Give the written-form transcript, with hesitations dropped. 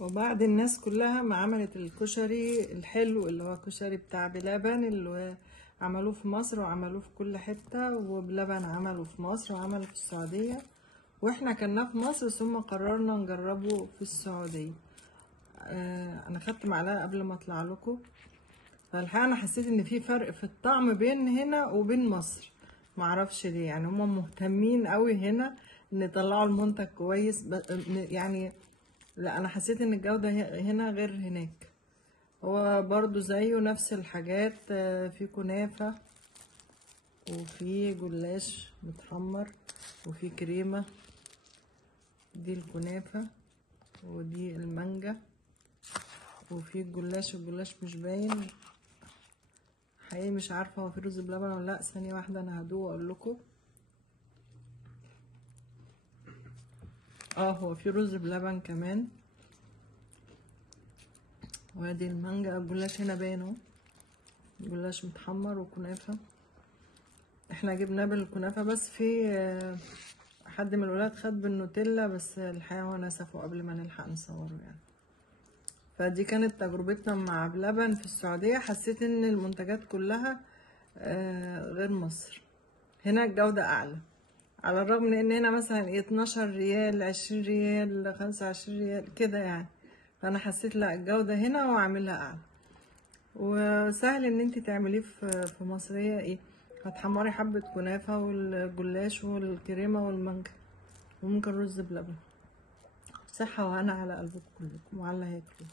وبعد الناس كلها ما عملت الكشري الحلو اللي هو الكشري بتاع بلبن اللي عملوه في مصر وعملوه في كل حتة، وبلبن عملوا في مصر وعملوا في السعودية، واحنا كنا في مصر ثم قررنا نجربه في السعودية. انا خدت معلقة قبل ما اطلع لكم، فالحقيقة انا حسيت ان في فرق في الطعم بين هنا وبين مصر، معرفش ليه. يعني هما مهتمين قوي هنا ان يطلعوا المنتج كويس، يعني لا انا حسيت ان الجودة هنا غير هناك. هو برضو زيه نفس الحاجات، في كنافة وفي جلاش متحمر وفي كريمة. دي الكنافة ودي المانجا، وفي الجلاش مش باين حقيقي، مش عارفة هو في رز بلبن ولا لا. ثانية واحدة انا هدوق واقول لكم. هو في رز بلبن كمان. وادي المانجا. الجلاش هنا باين اهو، جلاش متحمر وكنافة. احنا جبناه بالكنافة، بس في حد من الولاد خد بالنوتيلا، بس الحقيقة هو نسفه قبل ما نلحق نصوره يعني. فدي كانت تجربتنا مع بلبن في السعودية. حسيت ان المنتجات كلها غير مصر. هنا الجودة اعلى، على الرغم من ان هنا مثلا 12 ريال 20 ريال 25 ريال كده يعني. فانا حسيت لا الجودة هنا واعملها اعلى، وسهل ان انت تعمليه في مصرية. ايه، هتحمري حبة كنافة والجلاش والكريمة والمانجا وممكن رز بلبن. صحة وهنا على قلبكم كلكم وعلى هياكلوا.